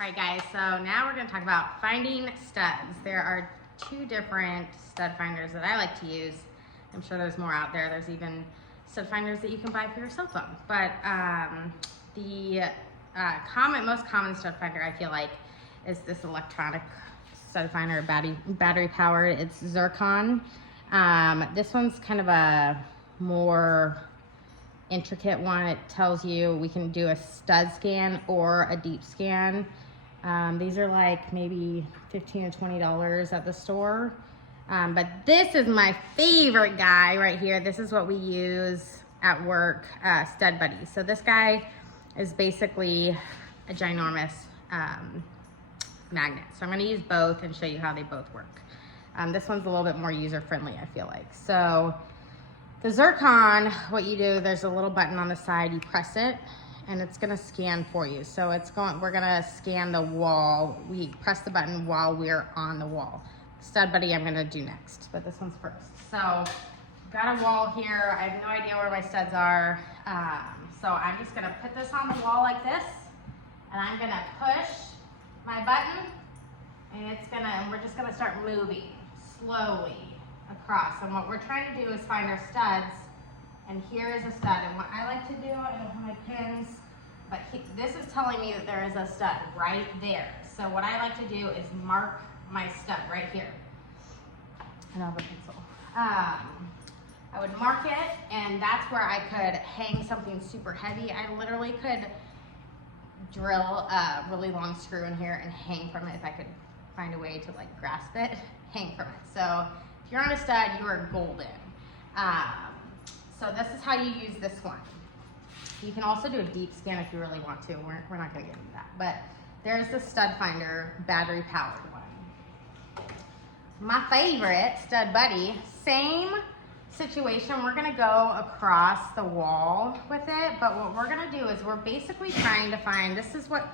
All right, guys, so now we're gonna talk about finding studs. There are two different stud finders that I like to use. I'm sure there's more out there. There's even stud finders that you can buy for your cell phone. But the most common stud finder I feel like is this electronic stud finder, battery powered. It's Zircon. This one's kind of a more intricate one. It tells you we can do a stud scan or a deep scan. These are like maybe $15 to $20 at the store. But this is my favorite guy right here. This is what we use at work, Stud Buddy. So this guy is basically a ginormous magnet. So I'm gonna use both and show you how they both work. This one's a little bit more user-friendly, I feel like. So the Zircon, what you do, there's a little button on the side, you press it, and it's gonna scan for you. So we're gonna scan the wall. We press the button while we're on the wall. Stud Buddy I'm gonna do next, but this one's first. So, got a wall here. I have no idea where my studs are. So I'm just gonna put this on the wall like this, and I'm gonna push my button, and we're just gonna start moving slowly across. And what we're trying to do is find our studs, and here is a stud. And what I like to do, I don't have my pins, but this is telling me that there is a stud right there. So what I like to do is mark my stud right here. I don't have a pencil. I would mark it, and that's where I could hang something super heavy. I literally could drill a really long screw in here and hang from it if I could find a way to like grasp it, hang from it. So if you're on a stud, you are golden. So this is how you use this one. You can also do a deep scan if you really want to. We're not gonna get into that. But there's the Stud Finder battery powered one. My favorite, Stud Buddy, same situation. We're gonna go across the wall with it, but what we're gonna do is we're basically trying to find, this is what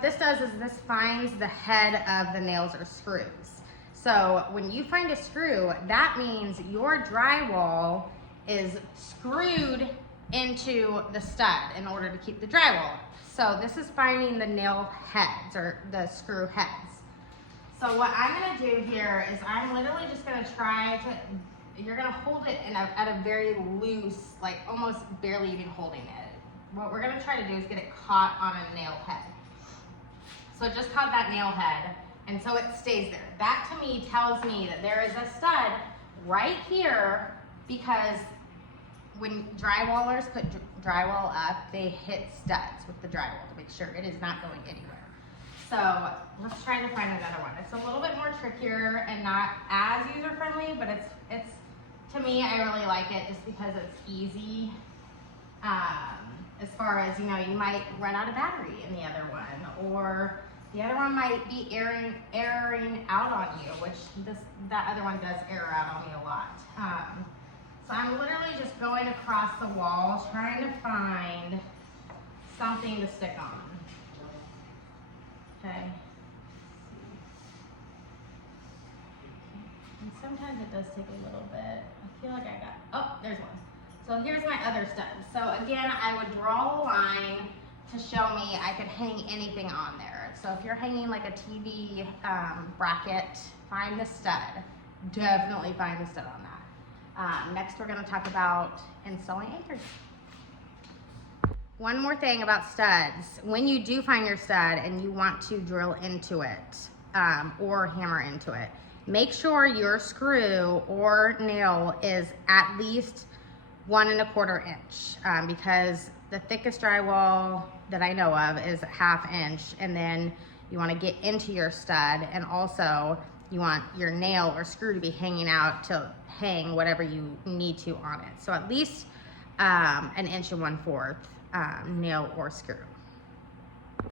this does is this finds the head of the nails or screws. So when you find a screw, that means your drywall is screwed into the stud in order to keep the drywall. So this is finding the nail heads or the screw heads. So what I'm gonna do here is I'm literally just gonna try to, you're gonna hold it at a very loose, like almost barely even holding it. What we're gonna try to do is get it caught on a nail head. So it just caught that nail head, and so it stays there. That to me tells me that there is a stud right here, because when drywallers put drywall up, they hit studs with the drywall to make sure it is not going anywhere. So let's try to find another one. It's a little bit more trickier and not as user-friendly, but it's to me, I really like it just because it's easy. As far as, you know, you might run out of battery in the other one, or the other one might be airing out on you, which that other one does air out on me a lot. So I'm literally just going across the wall trying to find something to stick on. Okay. And sometimes it does take a little bit. I feel like I got, oh, there's one. So here's my other stud. So again, I would draw a line to show me I could hang anything on there. So if you're hanging like a TV bracket, find the stud. Definitely find the stud on that. Next, we're gonna talk about installing anchors. One more thing about studs. When you do find your stud and you want to drill into it or hammer into it, make sure your screw or nail is at least 1 1/4 inch, because the thickest drywall that I know of is 1/2 inch, and then you want to get into your stud, and also you want your nail or screw to be hanging out to hang whatever you need to on it. So at least 1 1/4 inch nail or screw.